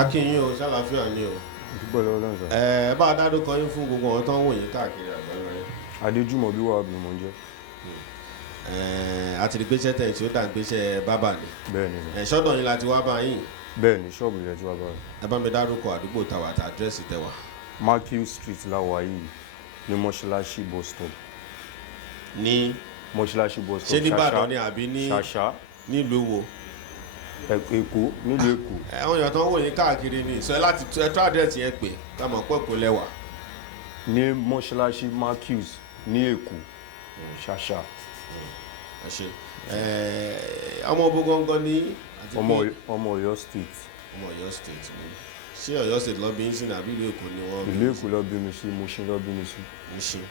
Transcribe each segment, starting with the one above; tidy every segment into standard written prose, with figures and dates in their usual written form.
akínyìn o ṣàlàáfíà ni o. dúpẹ́ lọ́wọ́ lọ́nà sọ. Bá a dárúkọ yín fún gbogbo àwọn tó ń wò yín káàkiri àgbáyé. Adejumobi Wahaab ni mo ń jẹ́. A ti rí gbéṣẹ́ tẹ̀ tí ó dà ń gbéṣẹ́ bábà ni. Bẹ́ẹ̀ni. Ṣọ́dọ̀ yín láti wá bá yín. Bẹ́ẹ̀ni, ṣọ́ọ̀bù ilẹ̀ tí wàá bá yín. Ẹ bá mi dárúkọ àdúgbò tàwa àti àdírẹ́sì tẹwà. Markiu Street láwa yìí ní mọ́ṣáláṣí bus stop. Ní mọ́ṣáláṣí bus stop. ṣé ní Ìbàdàn ni àbí ní Ṣàṣà nílùú wo? Èkó, nílùú Èkó. Àwọn èèyàn tó ń wò yín káàkiri ni sọ láti ẹtọ́ àdírẹ́sì yẹn pè táwọn pọ̀ kó lẹ́wà. Ní mọ́ṣáláṣí Markiu ní Èkó, Ṣàṣà. Ẹ ṣé. Ọmọ obo gangan ní ọmọ Ọ̀yọ́ State. Ọmọ Ọ̀yọ́ State ni. Ṣé Ọ̀yọ́ State lọ bí yín sí ní àbí ìlú Èkó ni wọ́n bí? Ìlú Èkó lọ bí mi sí, Mùṣín lọ bí mi sí. Mùṣín.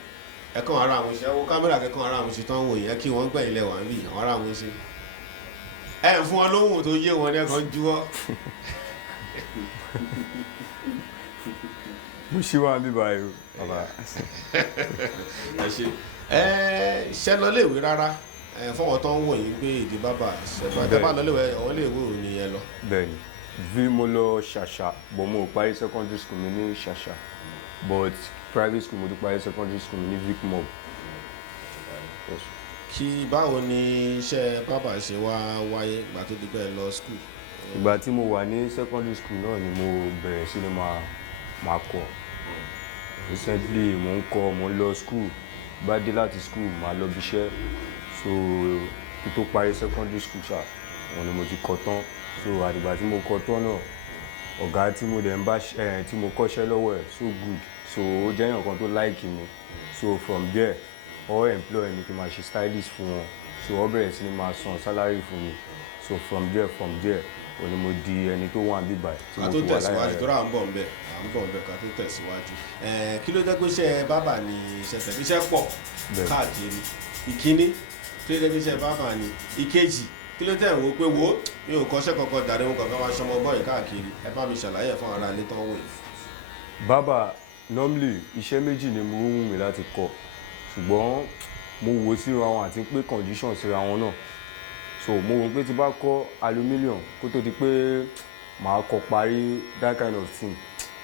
Ẹ kàn ara àwọn iṣẹ́ wo kámẹ́rà kẹ́kàn ara àwọn iṣẹ́ tó ń wò yẹn kí wọ́n gbẹ̀yìn lẹ́wà ń bì àwọn ará àwọn iṣẹ́. Ẹ ń fún wọn lóhùn tó yé wọn ní ẹ̀kan juwọ́. Mùṣín wà níbí báyìí bàbá. Ẹ ṣé. Ṣé lọ léèwé rárá? Fọwọ́n tó ń wò yín pé ìdí bàbá ṣẹ̀fà lọ léèwé ọ̀hún léèwé ò ní yẹn lọ. Bẹ́ẹ̀ni. Vi mo lọ Ṣàṣà, but mo parí secondary school mi ní Ṣàṣà, but private school mo ti parí secondary school mi ní Vicmob. Kí báwo ni iṣẹ́ bàbá ṣe wá wáyé ìgbà tó di pé ẹ lọ school? Ìgbà tí mo wà ní secondary school náà ni mo bẹ̀rẹ̀ sí ni máa kọ́. Recently mo ń kọ́, mo ń lọ school, bá dé láti school máa lọ bí iṣẹ́, so kí tó parí secondary school ṣá òun ni mo ti kọ́ tán. So àdìgbà tí mo kọ́ tán náà ọ̀gá tí mo dẹ̀ ń bá tí mo kọ́ṣẹ́ lọ́wọ́ ẹ̀ so good, so ó jẹ́ èèyàn kan tó like mi, so from there all employ mi kí n máa ṣe stylist fún wọn, so ó bẹ̀rẹ̀ sí ni máa san salary fún mi, so from there òun ni mo di ẹni tó wà níbí báyìí tí mo fi wà láyé rẹ̀. Tó rà ń bọ̀ ń bẹ̀ ká tó tẹ̀síwájú. Kí ló jẹ́ pé iṣẹ́ bábà ni iṣẹ́ tẹ̀lé iṣẹ́ pọ̀ káàkiri? Ìkíní kí ló jẹ́ pé iṣẹ́ bábà ni? Ìkejì kí ló tẹ̀ ń wo pé mi ò kọ́ṣẹ́ kankan dàrí wọn kankan wá ṣọmọ bọ́ọ̀yì káàkiri? Ẹ bá mi ṣàlàyé fún ara ilé tán wò yìí. Bábà normally iṣẹ́ méjì ni mo wù mí láti kọ́, ṣùgbọ́n mo wò síra wọn àti pé condition síra wọn náà, so mo wò pé tí bá kọ́ aluminium kó tó di pé màá kọ́ parí that kind of thing,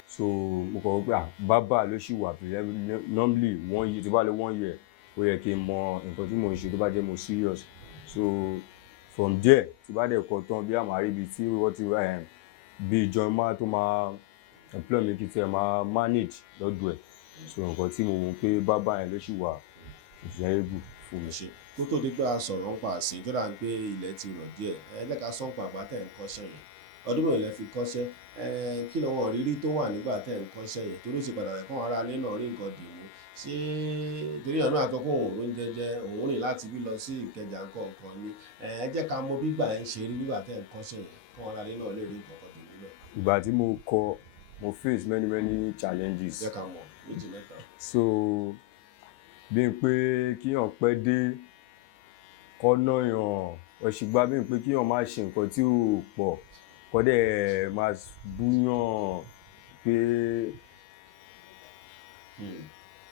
so mo kọ̀ wípé bábà ló ṣì wà normally 1 year tí bá lè 1 year ó yẹ kí n mọ nǹkan tí mo ń ṣe tó bá jẹ́ mo serious, so from there tí bá dẹ̀ kọ́ tán bí àmàrí ibi tí wọ́n ti bí ìjọ máa tó máa employ mi kí tiẹ̀ máa manage lọ́dọ̀ ẹ̀, so nǹkan tí mo wò pé bábà yẹn ló ṣì wà desirable fún mi. Kó tó di pé a sọ̀rọ̀ ń pa àsìn tó dà ń pé ilẹ̀ ti rọ̀ díẹ̀ ẹlẹ́ka sọ́ǹpà àgbà tẹ̀ ń kọ́ṣẹ́ yẹn ọdún mẹ́rin lẹ fi kọ́ṣẹ́ kí lọ́wọ́ rírí tó wà nígbà tẹ̀ ń kọ́ṣẹ́ yẹn torí ó ṣe pàtàkì fún ara ilé náà rí nǹkan dìbò ṣé torí ọ̀nà àtọ́kọ́ òun ló ń jẹjẹ òun rìn láti bí lọ sí Ìkẹjà nǹkan ni ẹ jẹ́ ká mọ bígbà ẹ̀ ń ṣe rí nígbà tẹ̀ ń kọ́ṣẹ́ yẹn fún ara ilé náà lè rí nǹkan dìbò náà. Ìgbà tí mo kọ́ mo face many challenges. Jẹ́ ká mọ̀ méjì mẹ́ta. So bí n pé kíyàn pẹ́ dé kọ́nà yàn ọ̀ṣìgbà bí n pé kíyàn máa ṣe nǹkan tí ò pọ̀ kọ́dẹ̀ máa búyàn pé.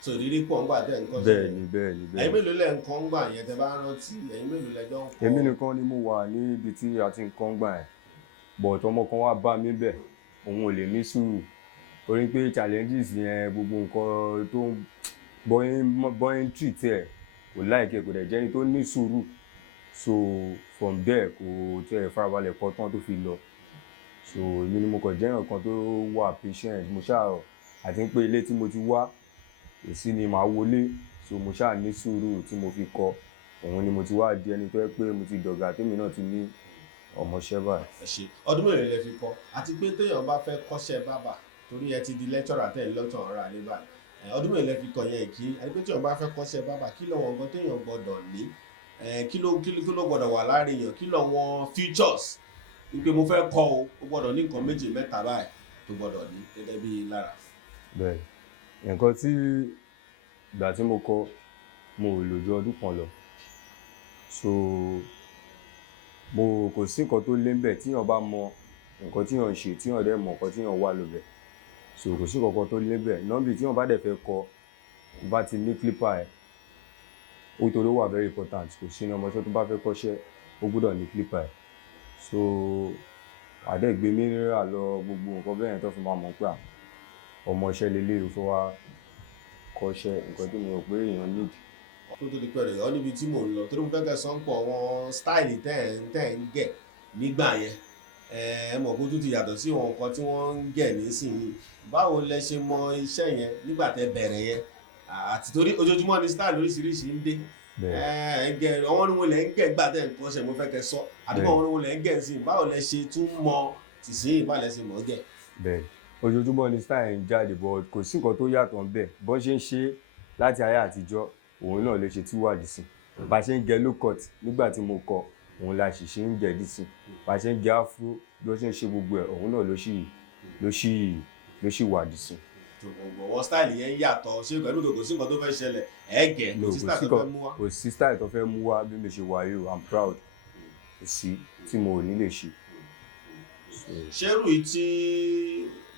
So rírí pọ̀ ń gbà tẹ̀ ń kọ́ṣẹ́ yẹn. Bẹ́ẹ̀ni. Ẹ̀yin mélòó lẹ̀ ń kọ́ ń gbà yẹn tẹ́ bá rántí ẹ̀yin mélòó lẹ́jọ́ ń kọ́? Èmi nìkan ni mo wà níbi tí a ti ń kọ́ ń gbà yẹn, but ọmọ kan wá bá mi bẹ̀ òun ò lè ní sùúrù torí pé challenges yẹn gbogbo nǹkan tó ń bọ́yìn treat ẹ̀ kò láìkẹ́ kò dẹ̀ jẹ́ni tó ní sùúrù, so from there kò tẹ̀ farabalẹ̀ kọ́ tán tó fi lọ, so èmi ni mo kàn jẹ́ nǹkan tó wà patient, mo ṣáà àti pé ilé tí mo ti wá èsì ni màá wọlé, so mo ṣáà ní sùúrù tí mo fi kọ́ òun ni mo ti wá di ẹni tó yẹ pé mo ti dọ̀gà tèmi náà ti ní ọmọọṣẹ́ báyìí. Ẹ ṣé ọdún mẹ́rin lẹ fi kọ́ àti pé téèyàn bá fẹ́ kọ́ṣẹ́ bábà torí ẹ ti di lecturer tẹ̀ lọ́tọ̀ ọ̀rọ̀ àlẹ́ báyìí ọdún mẹ́rin lẹ fi kọ́ yẹn kí àti pé téèyàn bá fẹ́ kọ́ṣẹ́ bábà kí lọ́wọ́ nǹkan téèyàn gbọ́dọ̀ ní kí ló gbọ́dọ̀ wà láàrin èèyàn kí lọ́wọ́ futures wípé mo fẹ́ kọ́ o gbọ́dọ̀ ní nǹkan méjì mẹ́ta báyìí tó gbọ́dọ̀ ní gẹ́gẹ́ bí lára. Bẹ́ẹ̀ nǹkan tí ìgbà tí mo kọ́ mo lò ju ọdún kan lọ, so mo kò sí nǹkan tó lé ń bẹ̀ tíyàn bá mọ nǹkan tíyàn ń ṣe tíyàn dẹ̀ mọ nǹkan tíyàn wà lóbẹ̀, so kò sí nǹkan tó lé ń bẹ̀ nọ́ọ̀bì tíyàn bá dẹ̀ fẹ́ kọ́ bá ti ní clipper ẹ̀ ó torí wà very important, kò sí ní ọmọọṣẹ́ tó bá fẹ́ kọ́ṣẹ́ ó gbọ́dọ̀ ní clipper ẹ̀, so àdẹ́gbé mineral lọ gbogbo nǹkan bẹ́ẹ̀ tó fi máa mọ̀ pé ọmọ iṣẹ́ lélẹ́yìí fún wa kọ́ṣẹ́ nǹkan tí mo rò pé èèyàn need. kó tó di pẹ́ rẹ̀ yọ níbi tí mò ń lọ torí mo fẹ́ kẹ́ sọ́npọ̀ wọn stáìlì tẹ́ ń gẹ̀ nígbà yẹn ẹ mọ̀ kó tó ti yàtọ̀ sí wọn nǹkan tí wọ́n ń gẹ̀ nísìnyí báwo lẹ ṣe mọ iṣẹ́ yẹn nígbà tẹ́ bẹ̀rẹ̀ yẹn àti torí ojoojúmọ́ ni stáìlì oríṣiríṣi ń dé àwọn oníwo lẹ ń gẹ̀ gbà tẹ́ ń kọ́ṣẹ́ mo fẹ́ kẹ́ sọ àdúgbò àwọn oníwo lẹ ń gẹ̀ sí báwo lẹ ṣe tún mọ tìsín ìbálẹ̀ ṣe mọ̀ gẹ̀. bẹ́ẹ̀ ojoojúmọ́ ni style ń jáde but kò sí nǹkan tó yàtọ̀ ń bẹ̀ bọ́n ṣe ń ṣe láti ayé àtijọ́ òun náà lè ṣe tí wà dísìn bá ṣe ń gẹ low cut nígbà tí mo kọ òun la ṣì ṣe ń gẹ dísìn bá ṣe ń gẹ afro bí wọ́n ṣe ń ṣe gbogbo ẹ̀ òun náà ló ṣì wà dísìn. wọ́n style yẹn yàtọ̀ ṣé pẹ̀lú kò sí nǹkan tó fẹ́ ṣẹlẹ̀ ẹ̀ẹ́gẹ̀ kò sí style tó fẹ́ mú wá. kò sí style tó fẹ́ mú wá bí mi ṣe wà yìí I'm proud kò sí tí mo ò ní lè ṣe. ṣérù yìí tí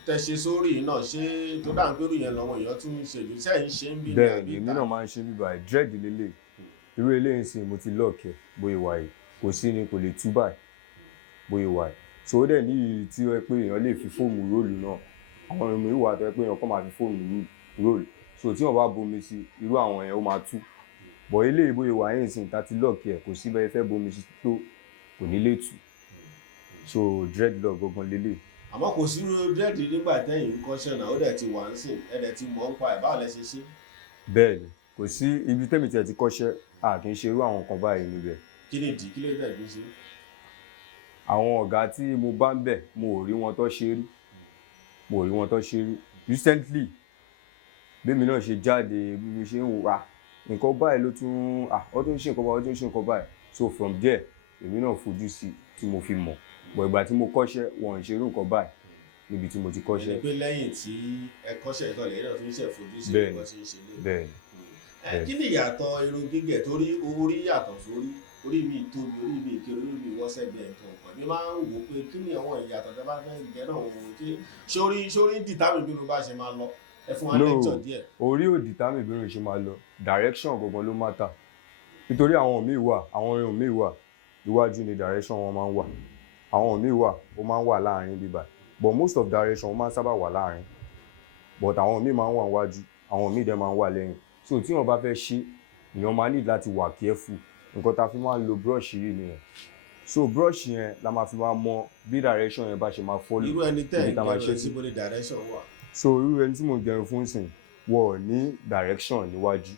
tẹ̀sẹ̀ sórí náà ṣé tó dáa ń pẹ́rù yẹn lọ́wọ́ èèyàn tún ń ṣe jù sẹ́yìn ṣe ń bí ní bẹ́ẹ̀ ni èmi náà máa ń ṣe bíbá ẹ̀ dread lélẹ̀ irú eléyìí sì mo ti lọ́ọ̀kẹ́ bóyá wà yìí kò sí ni kò lè tú báyìí bóyá wà yìí so ó dẹ̀ ní ìyí tí ó yẹ pé èèyàn lè fi fóòmù róòlù náà àwọn èèyàn ìwà tó yẹ pé èèyàn kọ́ máa fi fóòmù róòlù so tí wọ́n bá bomi sí irú àwọn yẹn ó máa tú bọ̀ eléyìí bóyá wà yìí sì ta ti lọ́ọ̀kẹ́ kò sí bẹ́ẹ̀ fẹ́ bomi sí tó kò ní lè tú so dreadlock gangan lélẹ̀. àmọ́ kò sí dírẹ́dì nígbà tẹ́yìn ń kọ́ṣẹ́ náà ó dẹ̀ ti wà ń sìn ẹ̀dẹ̀ ti mọ̀ ń pa ẹ̀ báwo lẹ ṣe ṣe. bẹ́ẹ̀ ni kò sí ibi tẹ́mi tiẹ̀ ti kọ́ṣẹ́ kì í ṣe irú àwọn nǹkan báyìí níbẹ̀. kí ni ìdí kí ló dẹ̀ fi ṣe. àwọn ọ̀gá tí mo bá ń bẹ̀ mo ò rí wọn tó ṣe rí recently bẹ́ẹ̀ mi náà ṣe jáde bí mi ṣe ń wò nǹkan báyìí ló tún ó tún ṣe nǹkan báyìí so from there èmi náà fojú sí tí mo fi mọ̀ bọ̀ ìgbà tí mo kọ́ṣẹ́ wọn ò ṣe irú nǹkan báyìí níbi tí mo ti kọ́ṣẹ́. ẹni pé lẹ́yìn tí ẹ kọ́ṣẹ́ ìtọ́lẹ̀ náà tún ṣe fojú sí bí wọ́n ṣe ń ṣe lé. bẹ́ẹ̀ kí ni ìyàtọ̀ irun gígẹ̀ torí orí yàtọ̀ sórí orí mi tóbi orí mi kéré orí mi wọ́n sẹ́gbẹ̀ẹ́ nǹkan kan mi máa ń wò pé kí ni àwọn ìyàtọ̀ tẹ́ bá fẹ́ gẹ̀ náà wò ó sórí dìtámì bí mo bá ṣe máa lọ ẹ fún wa lẹ́jọ̀ díẹ̀. orí ò dìtámì bí mo ṣe máa lọ direction gangan ló matter nítorí àwọn irun míì wà iwájú ni direction wọn máa ń wà àwọn míì wà ó máa ń wà láàrin bíbá but most of direction ó máa ń sábà wà láàrin but àwọn míì máa ń wà níwájú àwọn míì dẹ̀ máa ń wà lẹ́yìn so tí wọ́n bá fẹ́ ṣe èèyàn máa need láti wà careful nǹkan tá a fi máa ń lo brush yìí nìyẹn so brush yẹn la máa fi máa mọ bí direction yẹn bá ṣe máa follow. irú ẹni tẹ́ ẹ̀ ń gẹrun síbo ni direction wà. so irú ẹni tí mo gẹrun fún sìn wọ́n ní direction níwájú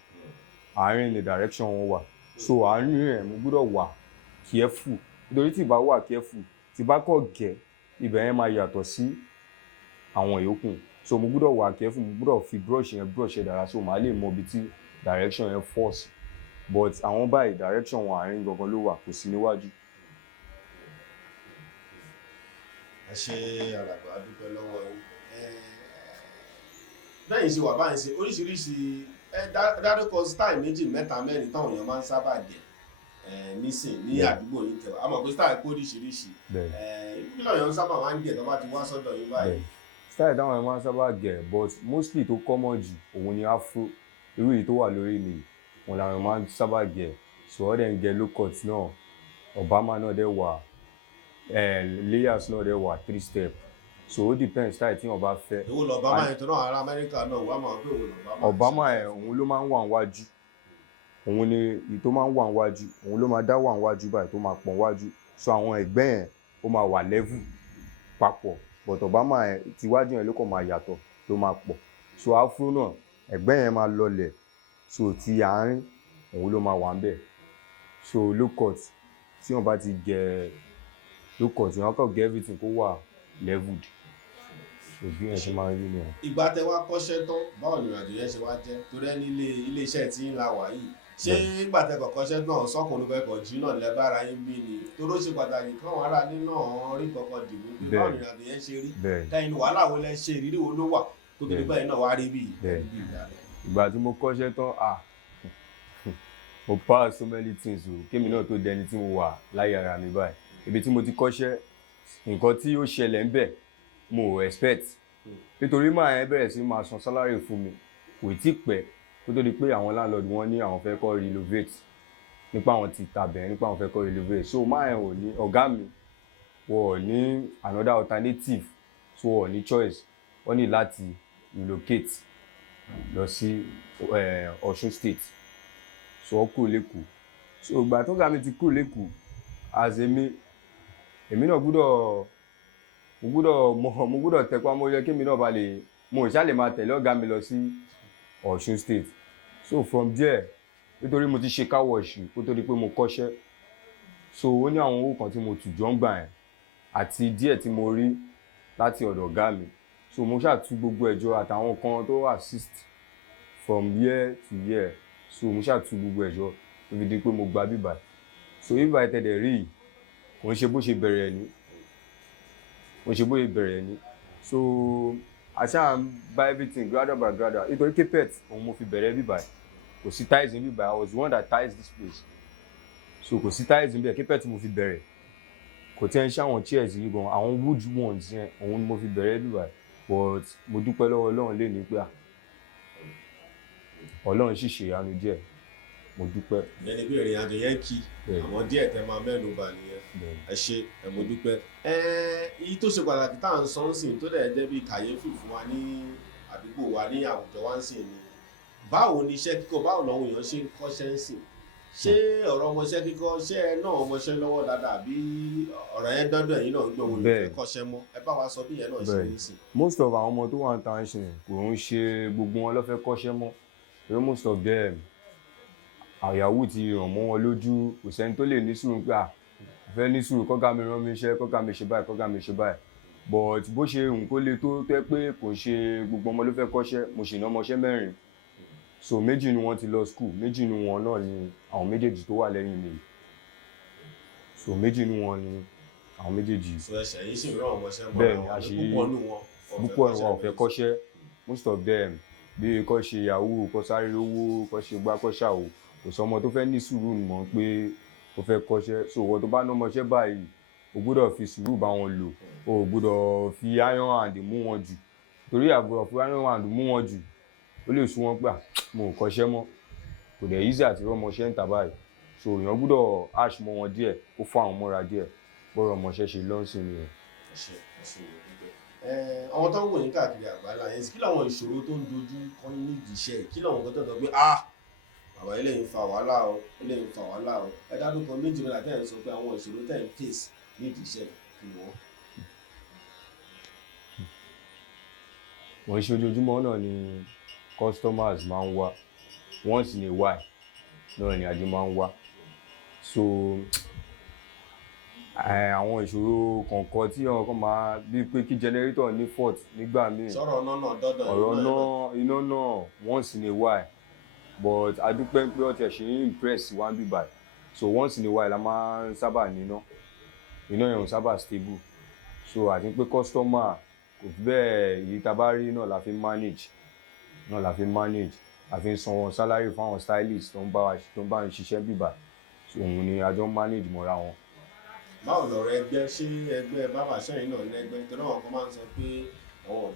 àárín ni direction wọn wà so àárín rẹ̀ mo gbọ́dọ̀ wà careful nítorí tí ì bá wà careful tí bá kọ̀ gẹ̀ ibẹ̀ yẹn máa yàtọ̀ sí àwọn yòókù so mo gbọ́dọ̀ wà careful mo gbọ́dọ̀ fi brush yẹn dára so màá lè mọ ibi tí direction yẹn force but àwọn báyìí direction wọn àárín gangan ló wà kò sí níwájú. ẹ ṣe alàgbà dúpẹ́ lọ́wọ́ yín bẹ́ẹ̀ ṣe wà báyìí ṣe oríṣiríṣi dárúkọ style méjì mẹ́ta mẹ́rin táwọn èèyàn máa ń sábà gẹ̀ nísìn ní àdúgbò yìí tẹ̀wá àmọ́ pé style kó oríṣiríṣi kí lọ́yọ̀ ń sábà máa ń gẹ̀ tó bá ti wá sọ́dọ̀ yín báyìí. style táwọn èèyàn máa ń sábà gẹ̀ but mostly tó common jù òun ni afro irú yìí tó wà lórí mi òun làwọn máa ń sábà gẹ̀ so ọ́ dẹ̀ ń gẹ̀ low cut náà Obama náà dẹ̀ wà layers náà dẹ̀ wà 3 step so ó depend style tí wọ́n bá fẹ́. èwo l'Obama yẹn tó náà ará Amẹ́ríkà náà wà máa ń pè wọ́n l'Obama. Obama ẹ̀ òun ló máa ń wà níwájú òun ni èyí tó máa ń wà níwájú òun ló máa dá wà níwájú báyìí tó máa pọ̀ níwájú so àwọn ẹ̀gbẹ́ yẹn ó máa wà level papọ̀ but Obama ẹ̀ tiwájú yẹn ló kàn máa yàtọ̀ ló máa pọ̀ so afro náà ẹ̀gbẹ́ yẹn máa lọlẹ̀ so ti àárín òun ló máa wà ń bẹ̀ so low cut tí wọ́n bá ti gẹ̀ low cut wọ́n kàn gẹ̀ everything kó wà leveled so bí yẹn ṣe máa ń rí nìyẹn. ìgbà tẹ́ wá kọ́ṣẹ́ tán báwo ni ìrìnàjò yẹn ṣe wá jẹ́ torí ẹni ilé iṣẹ́ tí ń la wà yìí ṣé ìgbà tẹ́ kọ́ṣẹ́ náà sọ́kùnrin kẹ́kọ̀ọ́ jí náà lẹ́bàárà yín bí ni toró ṣe pàtàkì káwọn ará ní náà rí kankan dìbò pé báwo ni ìrìnàjò yẹn ṣe rí kẹ́yìn wàhálà wo lẹ ṣe ìrírí wo ló wà tó kí nígbà yẹn náà wá rí bí ìgbà tí mo kọ́ṣẹ́ tán mo pass so many things o kémi náà tó dẹni tí mo wà láyé ara mi báyìí ibi tí mo ti kọ́ṣẹ́ nǹkan tí ó ṣẹlẹ̀ ń bẹ̀ mo expect nítorí máa yẹn bẹ̀rẹ̀ sí máa san salary fún mi kò tí pẹ́ kó tó di pé àwọn landlord wọn ní àwọn fẹ́ kọ́ renovate nípa àwọn ti tàbẹ̀ nípa àwọn fẹ́ kọ́ renovate so máa yẹn ò ní ọ̀gá mi wọ́n ní another alternative, so wọ́n ní choice, wọ́n ní láti relocate lọ sí Ọ̀ṣun state, so wọ́n kúrò lÉkòó. So ìgbà tó ga mi ti kúrò lÉkòó, as èmi náà mo gbọ́dọ̀ tẹpá mọ́ṣẹ́ kémi náà bá lè, mo ṣá lè máa tẹ̀lé ọ̀gá mi lọ sí Ọ̀ṣun state. So from there, nítorí mo ti ṣe car wash kó tó di pé mo kọ́ṣẹ́, so ó ní àwọn owó kan tí mo tù jọ ń gbà yẹn àti díẹ̀ tí mo rí láti ọ̀dọ̀ ọ̀gá mi, so mo ṣáà tú gbogbo ẹ̀jọ àtàwọn kan tó assist from year to year, so mo ṣáà tú gbogbo ẹ̀jọ tó fi di pé mo gba bíbà. So bíbà tẹ̀dẹ̀ rí kò ń ṣe bó ṣe bẹ̀rẹ̀ ni, so àṣà ń bá everything gradual by gradual, nítorí carpet òun mo fi bẹ̀rẹ̀ bíbà, kò sí tiles ní bíbà, I was the one that ties this place, so kò sí tiles níbẹ̀, carpet mo fi bẹ̀rẹ̀, kò tí ẹ ń ṣe àwọn chairs yìí gan, àwọn wood ones yẹn òun ni mo fi bẹ̀rẹ̀ bíbà. But mo dúpẹ́ lọ́wọ́ Ọlọ́run lénìí pé Ọlọ́run sì ṣe ìyanu díẹ̀, mo dúpẹ́. ẹni pé ìrìn àjò yẹn kí àwọn díẹ̀ tẹ́ máa mẹ́nu bà nìyẹn. Ẹ ṣé, mo dúpẹ́. Èyí tó ṣe pàtàkì tá à ń sọ ń sìn tó dẹ̀ jẹ́ bí kàyéfì fún wa ní àdúgbò wa ní àwùjọ wa ń sìn ni báwo ni iṣẹ́ kíkọ́, báwo làwọn èèyàn ṣe ń kọ́ṣẹ́ ń sìn, ṣé ọ̀rọ̀ ọmọṣẹ́ kíkọ́ ṣé ẹ náà ọmọṣẹ́ lọ́wọ́ dáadáa bí ọ̀rọ̀ yẹn dandan ẹ̀yin náà ń gbé wọn ìfẹ́ kọ́ṣẹ́ mọ́, ẹ bá wa sọ bí yẹn náà ṣe ń sìn. Most of àwọn ọmọ tó wà ń ta ṣe kò ń ṣe gbogbo wọn ló fẹ́ kọ́ṣẹ́ mọ́, because most of them àyàwó ti ràn mọ́ wọn lójú, kò sẹ́ni tó lè ní sùúrù pé fẹ́ ní sùúrù kọ́gá mi rán mi iṣẹ́, kọ́gá mi ṣe báyìí, but bó ṣe hùn kó le tó tẹ́ pé kò ṣe gbogbo ọmọ ló fẹ́ kọ́ṣẹ́, mo ṣì ná ọmọṣẹ́ 4, so 2 ni wọ́n ti lọ school, 2 ni wọn náà ni àwọn méjèèjì tó wà lẹ́yìn mi, so 2 ni wọn ni àwọn méjèèjì. so ẹsẹ̀ yìí sì rán ọmọṣẹ́ mọ́ bẹ́ẹ̀ ni àṣírí púpọ̀ wọn ò fẹ́ kọ́ṣẹ́, most of them bí kò ṣe yahoo, kò sáré owó, kò ṣe gbá kò ṣàwò, kò sọ ọmọ tó fẹ́ ní sùúrù mọ́ pé ó fẹ́ kọ́ṣẹ́. So wọ́n tó bá ná ọmọṣẹ́ báyìí o gbọ́dọ̀ fi sùúrù bá wọn lò, o gbọ́dọ̀ fi iron hand mú wọn jù, torí àgbọ̀dọ̀ fi iron hand mú wọn jù ó lè sún wọn gbà mo ò kọ́ṣẹ́ mọ́, kò dẹ̀ easy àti rọ́mọṣẹ́ ń tà báyìí, so èèyàn gbọ́dọ̀ ash mọ́ wọn díẹ̀, ó fún àwọn mọ́ra díẹ̀, bọ́rọ̀ ọmọṣẹ́ ṣe lọ́nsìn nìyẹn. Àwọn tó ń wò ní káàkiri àgbáńlá yẹn kí làwọn ìṣòro tó ń dojú kọ nídìí iṣẹ́, kí làwọn kan tó ń sọ pé bàbá eléyìí ń fa wàhálà o, ẹ dárúkọ méjì mẹ́ta tẹ́ ẹ̀ ń sọ pé àwọn ìṣòro tẹ́ ẹ̀ ń face nídìí iṣẹ́ kí ni wọ́n. wọ́n ṣe ojoojúmọ́ náà ni customers máa ń wá, once in a while náà ni ajé máa ń wá, so àwọn ìṣòro kọ̀ọ̀kan tí àwọn kan máa bí pé kí generator ní fault nígbà míì, sọ̀rọ̀ náà dọ́dọ̀ ọ̀rọ̀ iná náà once in a while, but a dúpẹ́ pé ọ̀tí ẹ̀ ṣe ń impress wá bí báyìí, so once in a while la máa ń sábà níná yẹn ò sábà stable, so àti pé customer kò fi bẹ́ẹ̀ èyí tá a bá rí náà la fi manage, a fi ń san wọn salary fún àwọn stylist tó ń bá ń ṣiṣẹ́ bí báyìí, so òun ni a jọ ń manage mọ́ra wọn. Báwo lọ̀rọ̀ ẹgbẹ́, ṣé ẹgbẹ́ bàbá sẹ́yìn náà lẹ́gbẹ́, torí àwọn kan máa ń sọ pé àwọn ò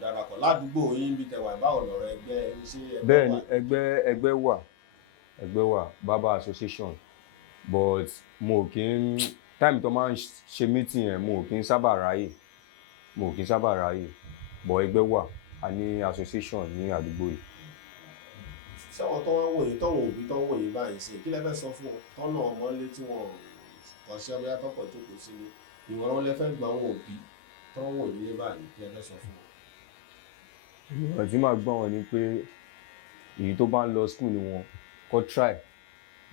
darapọ̀ ládùúgbò yín bí tẹwà, báwo lọ̀rọ̀ ẹgbẹ́ ṣé ẹgbẹ́ wà? Bẹ́ẹ̀ ni ẹgbẹ́ wà barber association, but mo kì í time tó máa ń ṣe meeting yẹn mo kì í sábà ráyè, but ẹgbẹ́ wà, a ní association ní àdúgbò yìí. Sẹ́wọ̀n tó wá wò yín tọ́wọ̀n òbí tó ń wò yín báyìí sí kí lẹ fẹ́ sọ fún wọn tọ́nà ọmọ ilé tí wọn kọ́ṣẹ́ bóyá tọ́pọ̀ jókòó sí ni ìwọ̀n wọn lẹ fẹ́ gba àwọn òbí tó ń wò yín báyìí kí lẹ fẹ́ sọ fún wọn. ìwọ̀n tí màá gbọ́ wọn ni pé èyí tó bá ń lọ school ni wọn kọ́ try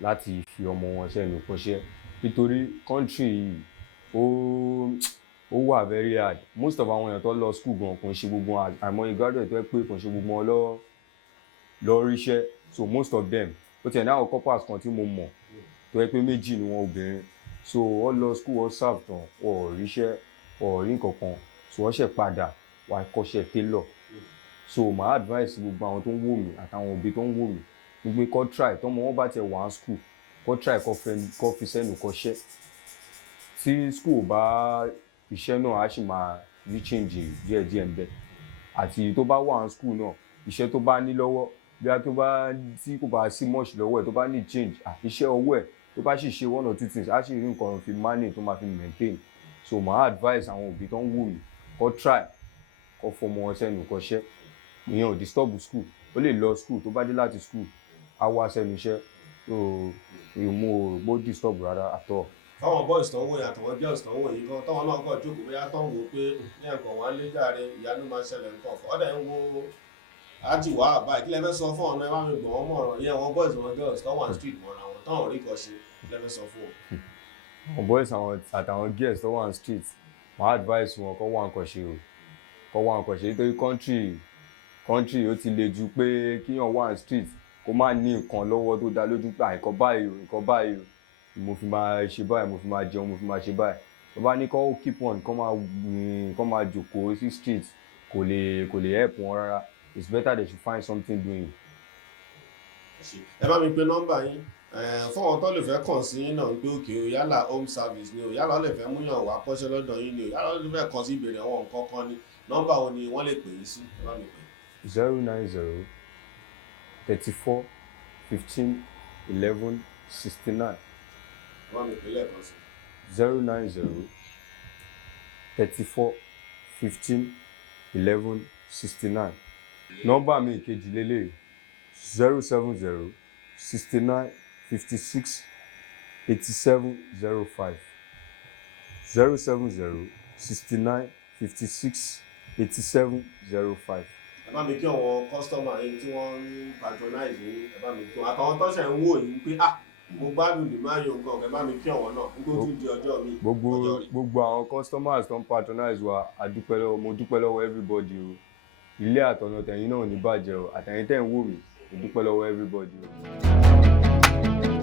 láti fi ọmọ wọn sẹ́nu kọ́ṣẹ́, nítorí country yìí ó wà very hard, most of àwọn èèyàn tó lọ school gan kò ń ṣe gbogbo àìmọye graduate tó yẹ pé kò ń ṣe gbogbo wọn lọ ríṣẹ́, so most of them ó tiẹ̀ ní àwọn couples kan tí mo mọ̀ tó yẹ pé 2 ni wọn obìnrin, so wọ́n lọ school wọ́n serve tán wọ́n ò ríṣẹ́ wọ́n ò rí nǹkan kan, so wọ́n ṣẹ̀ padà wá kọ́ṣẹ́ tailor, so my advice gbogbo àwọn tó ń wò mí àtàwọn òbí tó ń wò mí ni pé kó try tọ́mọ wọn bá tiẹ̀ wà ní school kó try kó fi sẹ́nu kọ́ṣẹ́, tí school bá iṣẹ́ náà á sì máa rí change díẹ̀díẹ̀ ń bẹ, àti tó bá wà ní school náà iṣẹ́ tó bá ní lọ́wọ́ tí kò bá sí much lọ́wọ́ ẹ̀ tó bá ní change iṣẹ́ ọwọ́ ẹ̀ tó bá sì ṣe 1 or 2 things á sì rí nǹkan fi manage tó máa fi maintain, so màá advice àwọn òbí tó ń wò mí kó try kó fọmọ wọn sẹ́nu kọ́ṣẹ́ ìyẹn ò disturb school ó lè lọ school tó bá dé láti school á wá sẹ́nu iṣẹ́ so mo ò gbó disturb rárá at all. fáwọn boys tó ń wò yẹn àtàwọn girls tó ń wò yìí gan táwọn náà kàn jókòó bóyá tó ń wò pé ní ẹ̀kọ́ wọn lé jáde ìyanu máa ṣẹlẹ̀ nǹkan ọ̀dẹ̀ ń wo àti wàá báyìí kí lẹ fẹ́ sọ fún ọ̀nà ẹ má mi gbọ̀n wọ́n mọ̀ràn yẹn wọn boys wọn girls tó wà street mọ́ra wọn táwọn rí kọ́ ṣe kí lẹ fẹ́ sọ fún wọn. àwọn boys àtàwọn girls tó wà ní street màá advice wọn kó wá nǹkan ṣe o kó wá nǹkan ṣe nítorí country ó ti le ju pé kíyàn wà ní street kó má ní nǹkan lọ́wọ́ tó dá lójú pé nǹkan báyìí o mo fi máa ṣe báyìí mo fi máa jẹun mo fi máa ṣe báyìí tó bá ní kó keep on kó máa jòkó sí street kò lè help wọn rárá it's better they should find something doing. ẹ bá mi pe nọ́mbà yín fún àwọn tó lè fẹ́ kàn sí yín náà pé òkè o yálà home service ni o yálà ó lè fẹ́ múyàn wá kọ́ṣẹ́ lọ́dọ̀ yín ni o yálà ó lè fẹ́ kàn sí ìbéèrè àwọn nǹkan kan ni nọ́mbà wo ni wọ́n lè pè yín sí ẹ bá mi pè. 090 34 15 11 69. ẹ bá mi pè lẹ́ẹ̀kan sí. 090 34 15 11 69. nọ́mbà mi ìkejì lélẹ̀ 070 69 56 87 05. 070 69 56 87 05. ẹ bá mi kí àwọn kọ́sítọ́mà yín tí wọ́n ń patronize yín ẹ bá mi kí wọn àtàwọn tó ṣẹ̀ ń wò yín pé mo gbádùn lè máa yan nǹkan ẹ bá mi kí àwọn náà nígbà tó di ọjọ́ mi. gbogbo àwọn customers tó ń patronize wa mo dúpẹ́ lọ́wọ́ everybody o ilé àtọ̀nà tẹ̀yìn náà ò ní bàjẹ́ o àtẹ̀yìn tẹ̀ ń wò mí mo dúpẹ́ lọ́wọ́ everybody o.